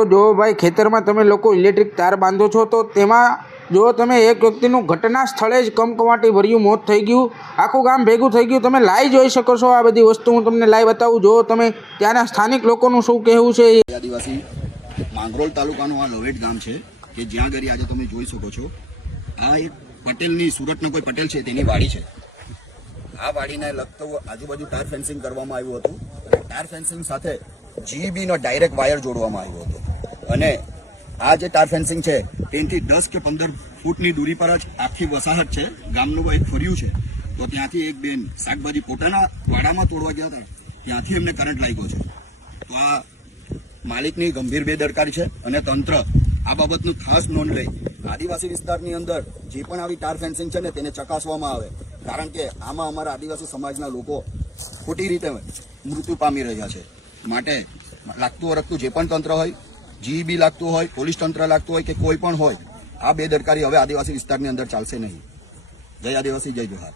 તો જો ભાઈ ખેતરમાં તમે લોકો ઇલેક્ટ્રિક તાર બાંધો છો, તો તેમાં જો તમે એક વ્યક્તિનું ઘટના સ્થળે જ કમકમાટી ભર્યું, મોત થઈ ગયું, આખું ગામ ભેગું થઈ ગયું, તમે લાઈવ જોઈ શકો છો આ બધી વસ્તુ, હું તમને લાઈવ બતાવું. જો તમે ત્યાંના સ્થાનિક લોકોનું શું કહેવું છે આદિવાસી માંગરોળ તાલુકાનું આ લોહેટ ગામ છે, કે જ્યાં આગળ આજે તમે જોઈ શકો છો, આ એક પટેલની સુરતનો કોઈ પટેલ છે, તેની વાડી છે. આ વાડીને લગતું આજુબાજુ ટાયર ફેન્સિંગ કરવામાં આવ્યું હતું ટાયર ફેન્સિંગ સાથે જીબીનો ડાયરેક્ટ વાયર જોડવામાં આવ્યો હતો. અને આ જે ટાર ફેન્સિંગ છે તેનાથી દસ કે પંદર ફૂટની દૂરી પર જ આખી વસાહત છે. ગામનું એક ફર્યું છે. તો ત્યાંથી એક બેન શાકભાજી પોતાના વાડામાં તોડવા ગયા હતા. ત્યાંથી એમને કરંટ લાગ્યો છે. તો આ માલિકની ગંભીર બેદરકારી છે અને તંત્ર આ બાબતનું ખાસ નોંધ લઈ આદિવાસી વિસ્તારની અંદર જે પણ આવી ટાર ફેન્સિંગ છે ને તેને ચકાસવામાં આવે. કારણ કે આમાં અમારા આદિવાસી સમાજના લોકો ખોટી રીતે મૃત્યુ પામી રહ્યા છે. માટે લાગતું વરગતું જે પણ તંત્ર હોય જીઈબી લાગતું હોય, પોલીસ તંત્ર લાગતું હોય કે કોઈ પણ હોય, આ બે દરકારી હવે આદિવાસી વિસ્તારની અંદર ચાલશે નહીં. જય આદિવાસી, જય જોહાર.